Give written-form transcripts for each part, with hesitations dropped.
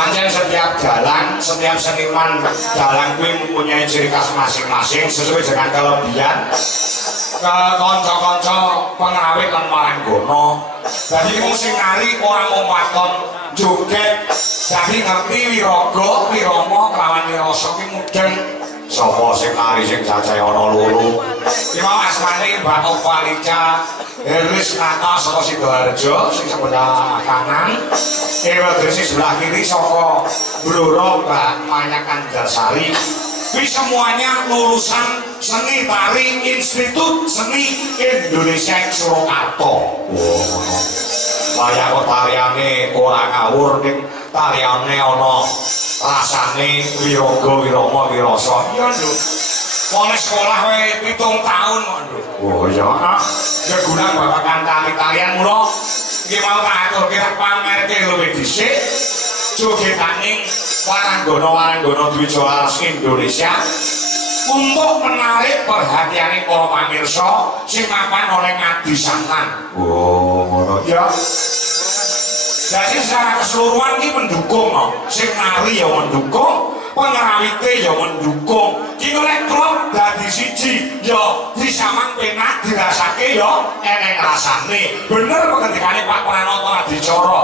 Pancen setiap dalang, setiap seniman dalang kuwi mempunyai ciri khas masing-masing sesuai dengan kelebihan kanca-kanca pengrawit lan maranggono. Dadi wong sing nari ora mung waton joget, dadi ngerti wiraga, wirama kelawan wirasa ki mudeng. Sapa sing nari sing cacahe ana loro? Iki mau asmane Mbak Ovalica Herlis Nata saka Sidoarjo sing sebelah kanan. Ewadresi sebelah kiri saka Blora Mbak Manyak Andarsari. Kuwi semuanya lulusan seni tari Institut Seni Indonesia Surakarta. Kaya kok tariane ora ngawur ning tariane ana rasane wiraga wirama wirasa. Iya lho. Wong sekolah wae 7 tahun kok lho. Oh iya. Gegunan babagan tari-tarian mulo iki mau tak aturke pamerke luwih dhisik. Jogetaning waranggono-waranggono Dwijalaras Indonesia untuk menarik perhatian para pamirsa sing mapan oleh ngadisanan. Oh, ngono ya. Jadi secara keseluruhan ini mendukung, no. Sing nari ya mendukung, pengerawite ya mendukung. Ki oleh klub dadi siji, ya disamang penak dirasake ya eneng rasane. Bener pengendikane Pak Pranoto Adicara.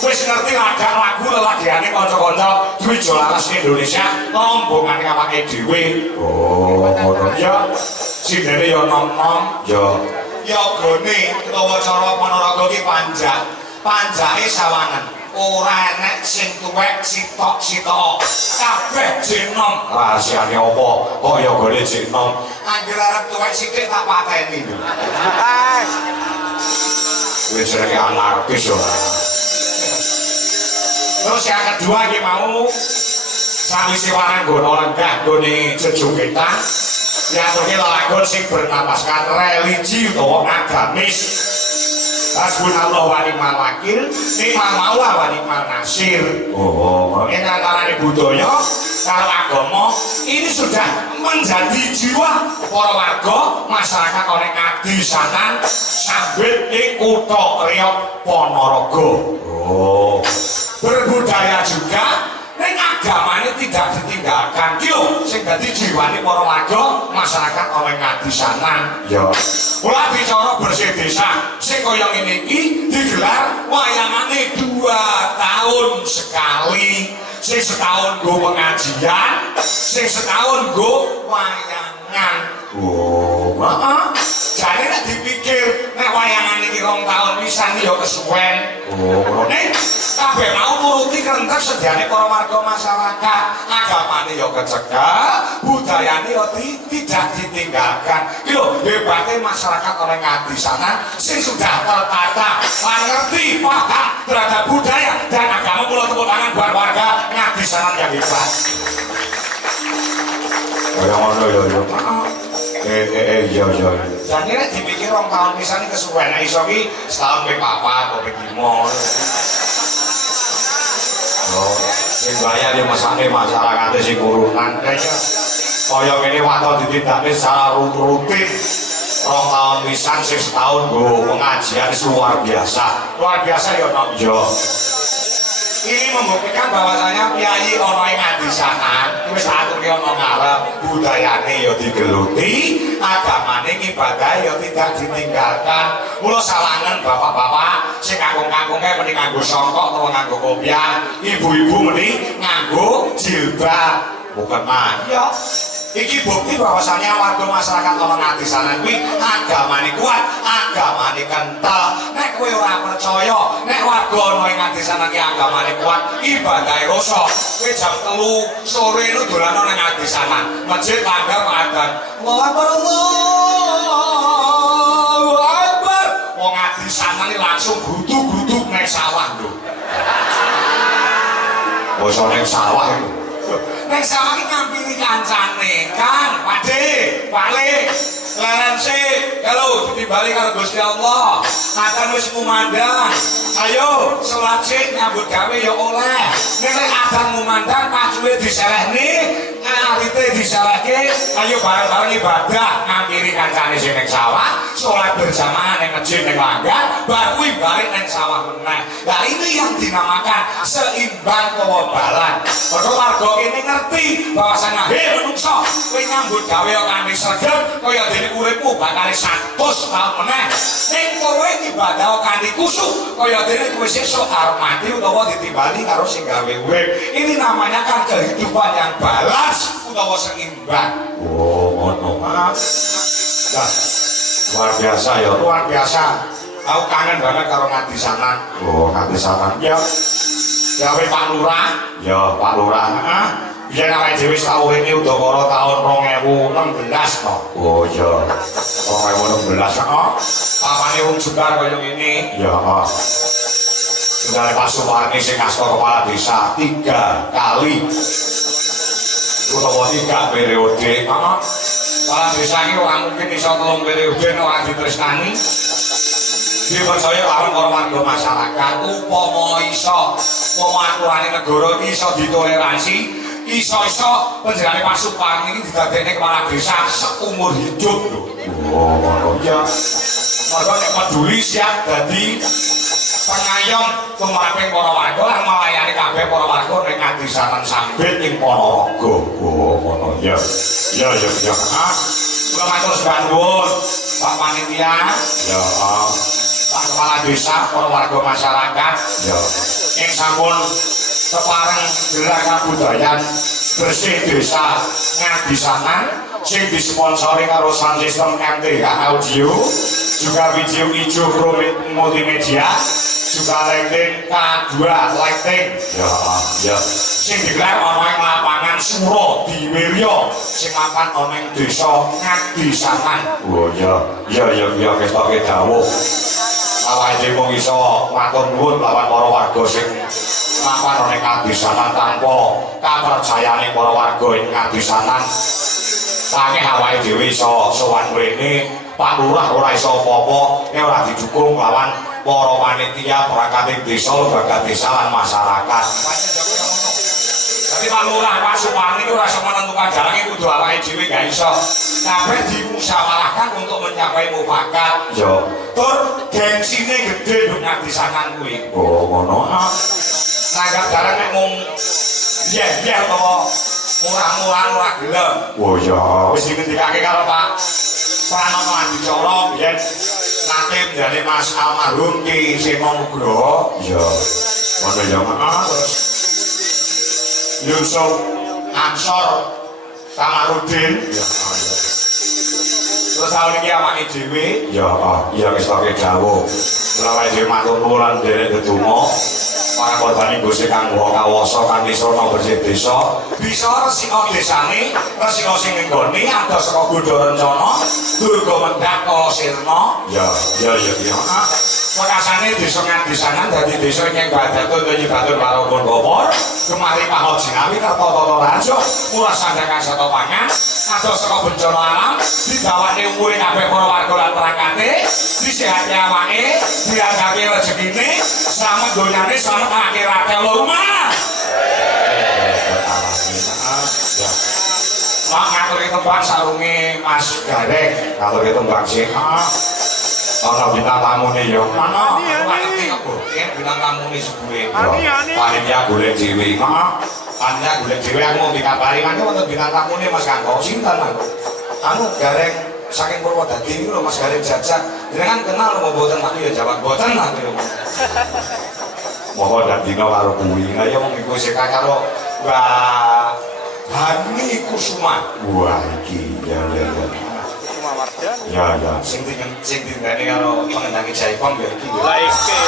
Wis ngerti lagu lelagiane kanca-kanca Dwijalaras Indonesia rombongane awake dhewe. Oh, ngono ya. Sindene ya nom-nom ya. Ya gone utawa cara panaraga ki panjang. Panjake sawangan. Ora enek sing tuwek sitok-sitok. Kabeh jenom. Rahasiane apa? Kok ya gone jenom. Anggere arep tuwek sithik tak pateni lho. Wis jenenge anarkis ora. Terus yang kedua iki mau sawise waranggono lenggah nggone jejogetan diaturke lelagon sing bernapaskan religi utawa agamis. Hasbunallah wa ni'mal wakil, ni'mal maula wa ni'mal nasir. Oh, ini antara budaya karo agama ini sudah menjadi jiwa para warga masyarakat oleh ngadisanan sambit ing kutha Riok Ponorogo. Oh, berbudaya juga ning agamane tidak ditinggalkan ki lho sing dadi jiwane para warga masyarakat oleh ngadisanan ya ora bicara bersih desa sing kaya ngene iki digelar wayangane 2 tahun sekali sing setahun go pengajian sing setahun go wayangan. Oh, jane nek dipikir nek wayangan iki 2 tahun pisan ya kesuwen. Oh, nek kabeh mau nuruti kerentek sediane para warga masyarakat, agamane ya kecegah, budayane ya tidak ditinggalkan. Iki lho hebate masyarakat oleh ngadisanan sing sudah tertata, lan ngerti paham terhadap budaya dan agama. Mula tepuk tangan buat warga ngadisanan yang hebat. Kaya ngono ya ya. Iya. Jane nek dipikir 2 tahun pisan iki kesuwen, nek iso ki setahun ping 4 atau ping 5. Oh, sing bayar ya mesake masyarakat sing urunan kaya ngene waton ditindakne secara rutin 2 tahun pisan sing setahun nggo pengajian luar biasa. Luar biasa ya nok yo. Ini membuktikan bahwasanya piyayi ana ing ngadisanan wis aturke ana ngarep budayane ya digeluti, agamane ibadah ya tidak ditinggalkan. Mula sawangen bapak-bapak sing kangkung-kangkunge mending nganggo songkok utawa nganggo kopiah, ibu-ibu mending nganggo jilbab. Bukan ya. Iki bukti bahwasanya warga masyarakat ana ngadisanan kuwi agamane kuat, agamane kental. Nek kowe ora percaya, nek warga ana ing ngadisanan ki agamane kuat, ibadahe rasa. Kowe jam 3 sore lu dolan nang ngadisanan, masjid langgar adzan. Allahu Akbar, Allahu Akbar. Wong ngadisanan langsung gudu-gudu nek sawah lho. Basa nek sawah lho. Nek sawah iki ngampiri kancane, Kang, Pakde, Pakle, leren sik, kalau ditimbali karo Gusti Allah. Adzan wis kumandang. Ayo salat sik nyambut gawe ya oleh. Nek adzan kumandang pacuwe diselehne, arite diselehke, ayo bareng-bareng ibadah ngampiri kancane sing nek sawah, salat berjamaah yang ngejin yang langgar baru balik yang sawah meneh. Nah ini yang dinamakan seimbang kewabalan. Mergo warga ini ngerti bahwasanya hei menungso kowe nyambut gawe kanthi sregep kaya dene uripmu bakal 100 tahun meneh. Ning kowe ibadah kanthi kusuk kaya dene kowe sesuk arep mati utawa ditimbali karo sing gawe urip. Ini namanya kan kehidupan yang balance utawa seimbang. Oh, ngono. Nah, luar biasa ya, luar biasa. Aku kangen banget karo Ngadisanan. Oh, Ngadisanan. Ya. Ya Pak Lurah. Ya, Pak Lurah. Heeh. Biyen awake dhewe tau ini udakara tahun 2016 kok. Oh iya. 2016 heeh. Papane wong Jebar kaya ngene. Ya, heeh. Sundare Pak Suparni sing asta kepala desa 3 kali. Utawa 3 periode. Heeh. Kepala desa iki ora mungkin iso 3 periode ora ditresnani. Dipercaya karo warga masyarakat upama iso aturane negara iki iso ditoleransi, iso-iso panjenengane Pak Suparni iki didadekne kepala desa seumur hidup lho. Oh, ngono ya. Mergo nek peduli siap dadi pengayom tumraping para warga lan melayani kabeh para warga ning Ngadisanan Sambit ing Ponorogo. Oh, ngono ya. Ya. Kula matur nuwun Pak Panitia. Ya. Pak Kepala Desa, para warga masyarakat, ya, yang sampun kepareng gerakan kabudayan bersih desa Ngadisanan, sing disponsori karo Sound System MTH Audio, juga video hijau multimedia, juga lighting K2 lighting, ya, sing digelar ana ing lapangan Suro di Wiryo, sing mapan ana ing desa Ngadisanan. Oh ya kestoke dawuh. Awake dhewe mung iso matur nuwun lawan para warga sing mapan ning Ngadisanan tanpa kapercayane para warga ing Ngadisanan. Saking awake dhewe iso sowan mrene, Pak Lurah ora iso apa-apa nek ora didukung lawan para panitia perangkat desa, lembaga desa lan masyarakat. Jadi Pak Lurah, Pak Suparni itu rasa menentukan jalan itu kudu awake dhewe gak iso. Kabeh dimusyawarahkan untuk mencapai mufakat. Yo. Tur gensine gede nduk Ngadisanan kuwi. Oh, ngono. Nanggap jalan nek mung iya apa murah-murah ora gelem. Oh iya. Wis dingendikake karo Pak Pranoto Adicara biyen nate ndane Mas almarhum Ki Seno Nugroho. Iya. Ngono ya, terus Yusuf Ansor Kamarudin. Ya, terus tahun ini awake dhewe. Ya wis kake dawuh. Awake dhewe matur nuwun lan nderek ndedonga para korban Gusti kang kawasa kanthi srana bersih desa. Bisa resika desane, resika sing nggone ada saka Gondha Rencana, Durga Mendak Sirna. Ya. Makasane desa Ngadisanan dadi desa ingkang badhaton nyibatun warapun bapa. Kemari Paho Jinawi Kertotata Raja, mula sandangan sata pangan, ada saka bencana alam, digawane umure kabeh para warga lan perangkate, disehati awake, dianggapi rezekine, selamat donyane, selamat akhirate lumah. Mak ngaturi tembang sarunge Mas Gareng, ngaturi tembang sih. Ana bintang tamune yo. Ana ngerti kok. Bintang tamune sebuwe. Panitia golek dhewe. Heeh. Panitia golek dhewe aku mau dikabari mangke wonten bintang tamune Mas Kangko. Sinten Mas? Anu Gareng saking Purwodadi niku lho Mas Gareng Jajak. Jenengan kenal lho mboten tapi ya jawab mboten nanti. Mohon dadina karo kuwi. Ayo mung iku sik karo Mbak Hani Kusuma. Wah iki ya. Ya. Sing dingane karo pengendange Jaipong ya iki. Lah iki.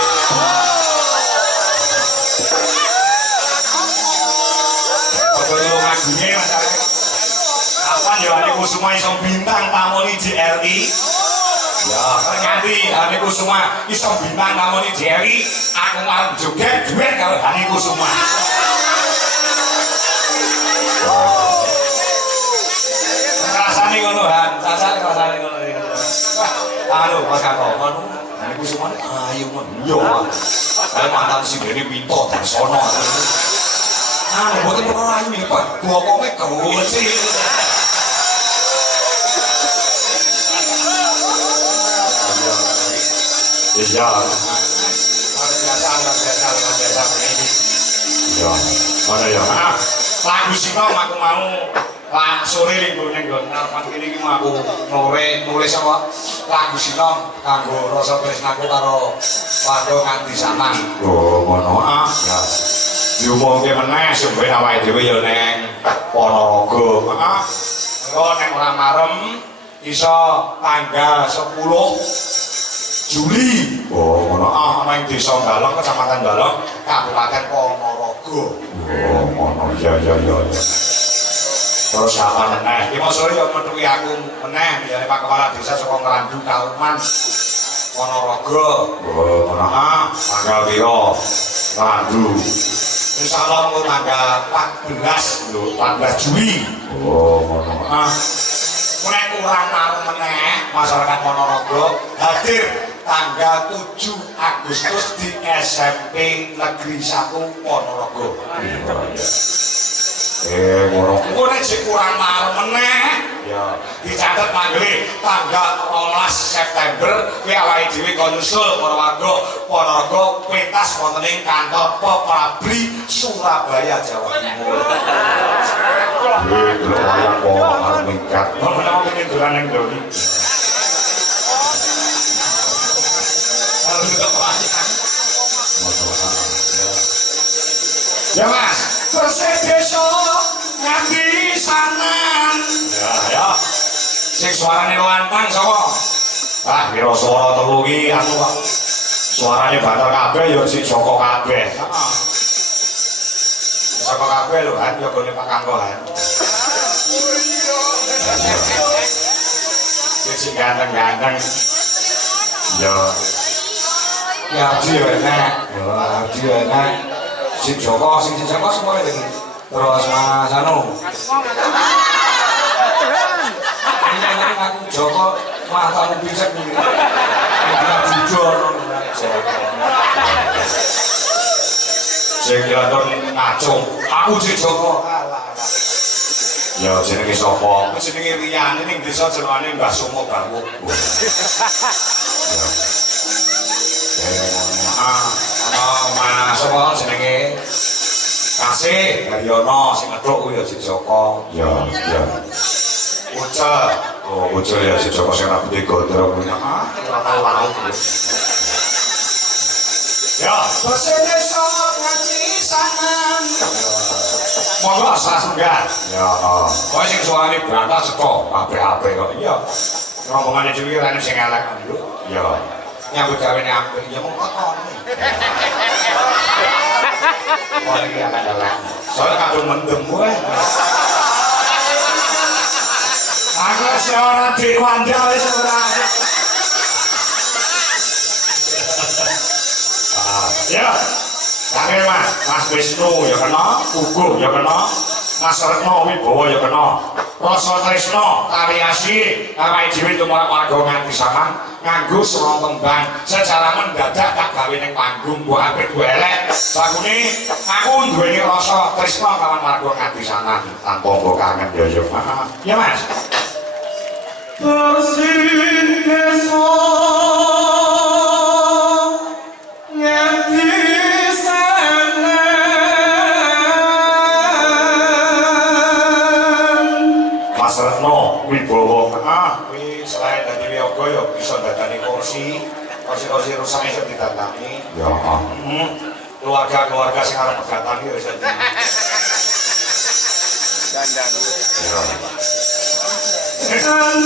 Apa yo ngagune masare. Kapan yo Hani Kusuma iso bintang tamu di JRI? Ya, nganti Hani Kusuma iso bintang tamu di JRI, aku arep joget duet karo Hani Kusuma. Rasane ngono Han, rasane ngono. Halo Mas Kako, Hani Kusuma ayo men. Yo. Kae mantan si Deni Pinto dan sono. Mboten perlu ayu iki, Pak. Bokome kewusi. Iya. Biasa ini. Iya. Mana ya? Lagu sino aku mau lah sore linggo ning nggon ngarepan kene iki aku nulis apa lagu sino kanggo rasa tresnaku karo warga Kanthi Saman. Oh, ngono ah. Ya. Diumumke meneh sumber awake dhewe ya ning Ponorogo. Heeh. Engko ning ora marem iso tanggal 10 Juli. Oh, ngono ah ana ing Desa Balong, Kecamatan Balong, Kabupaten Ponorogo. Oh, ngono. Ya. Terus apa meneh? Iki sore yo metuki aku meneh ya Pak Kepala Desa saka Ngrandu Kauman Ponorogo. Oh, ngono ah. Tanggal piro? Ngrandu. Insyaallah mau tanggal 14 lho, 14 Juli. Oh, ngono. Ah. Nek kurang marem meneh masyarakat Ponorogo hadir tanggal 7 Agustus di SMP Negeri 1 Ponorogo. Ngono. Engko nek sik kurang marem meneh ya dicatet tanggal 12 September kuwi awake dhewe kon nyusul para warga Ponorogo pentas wonten ing kantor Pepabri Surabaya Jawa Timur. Lho wayang kok arep minggat. Menawa pengen dolan ning Doni. Ya Mas, bersih desa Kanthi Saman. Ya. Sing suarane lantang sapa? Ah, kira suara telu iki anu kok. Suarane batal kabeh ya si Joko kabeh. Heeh. Joko kabeh lho, kan ya gone Pak Kangko kan. Sing ganteng-ganteng. Ya. Ya dia enak. Ya enak. Si Joko semua itu. Terus Mas Anu. Ini aku Joko matamu bisa nih. Dia jujur. Saya kira ngacung. Aku si Joko. Ya jenenge sapa? Jenenge Rian ning desa jenenge Mbah Sumo Bawu. Mas sapa jenenge? Kasih Haryono sing ngeduk kuwi ya si Joko. Ya. Ucel. Oh, Ucel ya si Joko sing rambute gondrong kuwi. Ah, ora tau laut. Ya, besene sok Kanthi Saman. Monggo sasunggan. Ya, kowe sing suarane brantas seko apik-apik kok. Iya. Rombongane dhewe ora sing elek lho. Ya. Nyambut gawene apik ya mung tekon. Oh iya adalah soalnya kadung mendem gue aku seorang Dewanda ya tapi Mas Wisnu ya kena Ugo ya kena Mas Retno Wibowo ya kena Rasa Tresno Karyasi awake dhewe tumrap warga Kanthi Saman nganggo surah tembang secara mendadak tak gawe ning panggung mbok apik mbok elek lagune aku duweni rasa tresno kawan warga Kanthi Saman tanpa mbok kangen ya Mas bersih desa Kanthi Mas Retno Wibowo kuwi selain dadi wiyaga ya bisa dadani kursi rusak iso didatani ya keluarga sing arep pegatan ya iso dandan Kanthi Kecamatan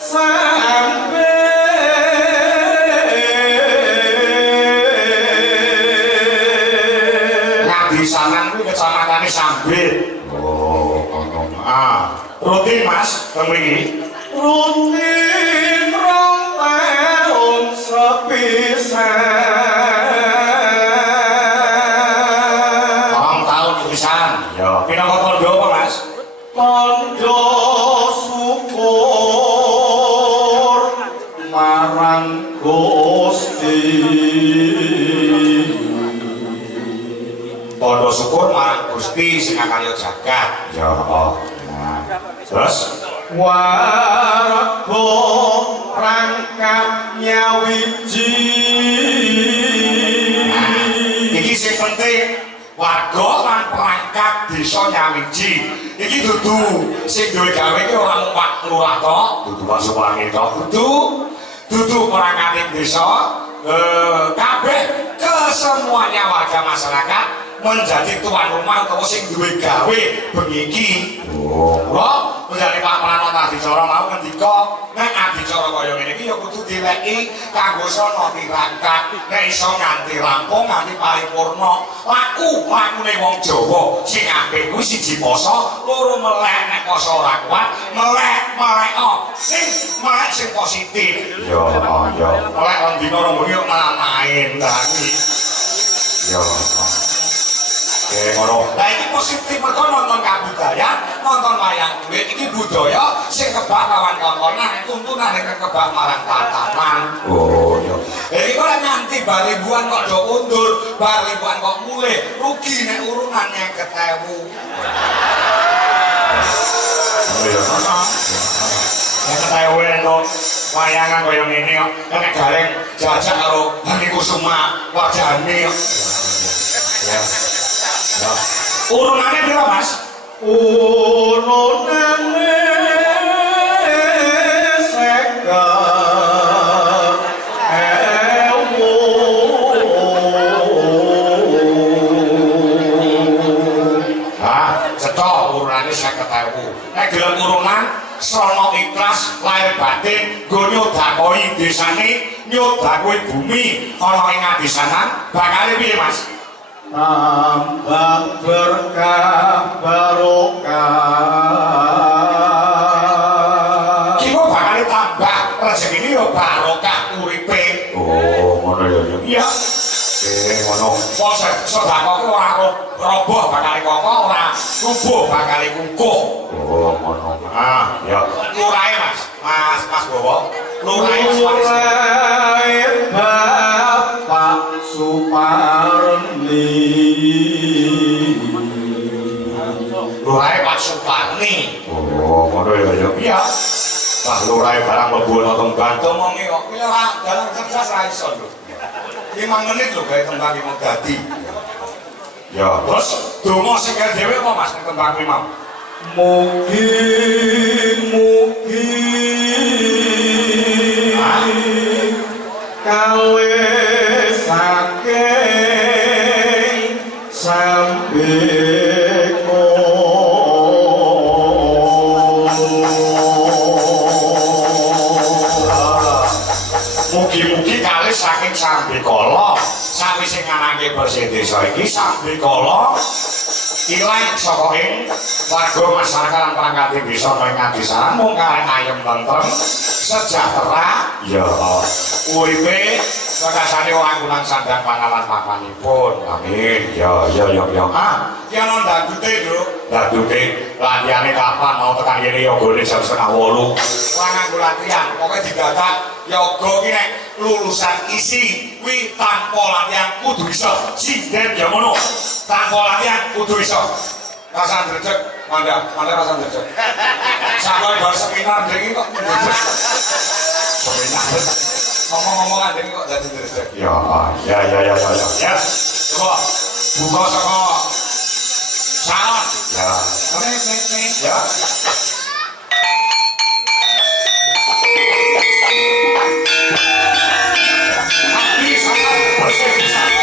sampai Kanthi Saman kuwi kecamatane Sambit. Oh, ngono. Rutin Mas, teng mriki. Rutin rong taun sepisan. Rong taun sepisan. Ya, pinangka tondo apa Mas? Tondo syukur marang Gusti. Tondo syukur marang Gusti sing karya jagat. Ya. Terus warga rangkap nyawiji. Iki sing penting warga lan perangkat desa nyawiji. Iki dudu sing duwe gawe iki ora mung Pak Lurah to, dudu Pak Suwangi to, dudu perangkat desa, kabeh kesemuanya warga masyarakat menjadi tuan rumah utawa sing duwe gawe bengi iki. Kula menjadi Pak Pranoto Adicara mau ngendika nek adicara kaya ngene iki ya kudu dileki kanggo sono tirangkat nek iso nganti rampung nganti paripurna. Lakune wong Jawa sing apik kuwi siji poso, loro melek nek poso ora kuat, melek sing positif. Yo melek rong dina rong bengi malah main lagi. Yo ngono. Lah iki positif mergo nonton kabudayan, nonton wayang kulit iki budaya sing kebak lawan tontonan, tuntunan nek kebak marang tatanan. Oh iya. Iki kok nganti bar ribuan kok do undur, bar ribuan kok mulih, rugi nek urunan 50.000. Oh iya. Nek ketahu entuk wayangan kaya ngene kok nek gareng jajak karo Hani Kusuma wajane kok. Ya. Urunane piro, Mas? Urunane 50.000. Cetok urunane 50.000. Nek gelem urunan sono ikhlas lahir batin nggo nyodakoi desane, nyodakoi bumi ana ing adisanan bakal piye, Mas? Tambah berkah barokah. Ki kok bakal tambah rezekine yo barokah uripe. Oh, ngono ya. Iya. Ngono. Pose sedekah ora roboh bakal koko, ora rubuh bakal kukuh. Oh, ngono. Ah, ya. Lurahe, Mas Bowo. Lurahe Bapak Suparni. Lurahe Pak Suparni. Oh, ngono ya. Iya. Pak lurahe barang mlebu ana tembang omongi kok. Kuwi ora dalan cerdas ra iso lho. 5 menit lho gawe tembang iki mau dadi. Ya, terus donga sing dhewe apa Mas nek tembang iki mau? Mugi kalih saking sambeko. Mugi-mugi kalih saking sambekala sawise nganake bersih desa iki sambekala ilang saka ing warga masyarakat lan perangkat desa ing adisanan mung karek ayem tentrem sejahtera ya uripe sakasane wangunan sandang pangalan papanipun. Amin. Ya. Ah, ki ana ndadute, Lho. Ndadute latiane kapan mau tekan kene yogane jam 7:30. Ora nganggo latihan, pokoke digadak yoga ki nek lulusan isi kuwi tanpa latihan kudu iso. Sinden ya ngono. Tanpa latihan kudu iso. Rasan dredeg, manda rasan dredeg. Sampai bar seminar dhewe kok dredeg. Seminar. Ngomong-ngomongan dhewe kok dadi dredeg. Ya. Ya. Coba buka saka salon. Ya. Nih. Ya. Hati sangat bersih-bersih.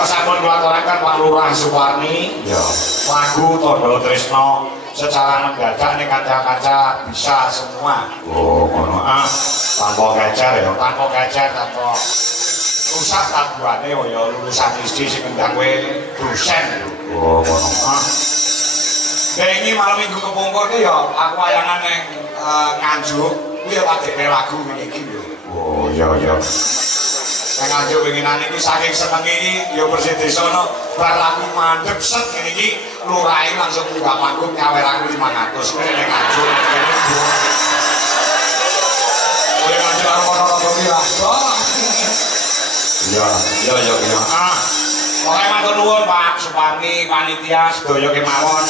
Sampun kula aturaken Pak Lurah Suparni. Ya. Lagu Tondo Tresno secara mendadak nih kaca-kaca bisa semua. Oh, ngono. Tanpa kecer ya, tanpa kecer, tanpa rusak tabuane ya lulusan SD sing ngendang kowe dosen. Oh, ngono. Bengi malam minggu kepungkur ki ya aku wayangan ning Nganjuk kuwi ya padekne lagu ngene iki lho. Oh, iya iya. Ning Nganjuk winginan iki saking seneng iki ya bersih desa no bar lagu mandeg set ngene iki lurahe langsung munggah panggung nyawer aku 500 kuwi ning Nganjuk ngene iki. Oleh Nganjuk karo kono-kono iki lah. Iya, iya iya iya. Pokoke matur nuwun Pak Suparni, panitia sedaya kemawon.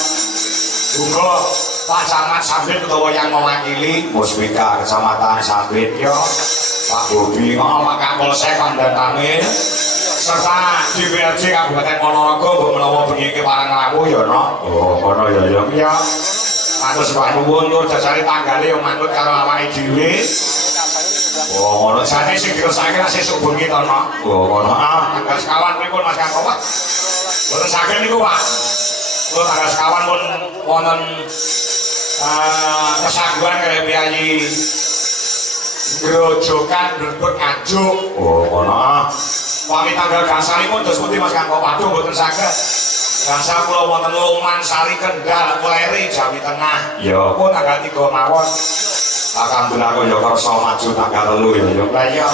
Muga Pak Camat Sambit utawa yang mewakili Puspika Kecamatan Sambit ya, Pak Bobi, Pak Kapolsek Pandan Tamil, serta DPRD Kabupaten Ponorogo mbok menawa bengi iki parang rawuh ya no. Oh, ngono ya ya. Ya. Matur sembah nuwun tur jajare tanggale yo manut karo awake dhewe. Oh, ngono jane sing dikersake sesuk bengi to no. Oh, ngono. Tanggal sekawan pripun Mas Kangko Pak? Boten saged niku Pak. Kula tanggal sekawan pun wonten kesangguan kaya piyayi grojokan berbut Nganjuk. Oh, ngono. Wami tanggal gasalipun dos pundi Mas Kangko? Waduh boten saged. Gasal kula wonten Loman Sari Kendal, Pleri Jawi Tengah. Ya. Pun tanggal 3 mawon. Alhamdulillah kok ya kersa maju tanggal 3 ya ya. Lah iya.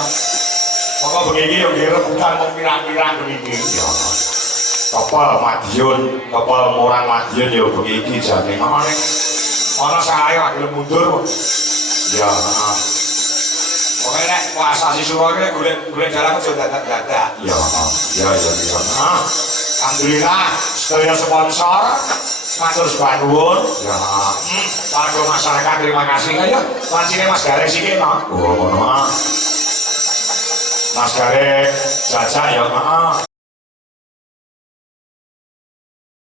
Monggo bengi iki yo nggih rebutan mung pirang-pirang bengi iki. Ya. Kapal Madiun, kapal Morang Madiun ya bengi iki jane. Ana sae lak gelem mundur. Ya, heeh. Pokoke nek puasa siswa iki golek dalan aja dadak-dadak. Ya, ya ya ya. Alhamdulillah sedaya sponsor matur sembah nuwun. Ya. Warga masyarakat terima kasih kaya wancine Mas Gareng siki no. Oh, ngono. Mas Gareng jajak ya, heeh.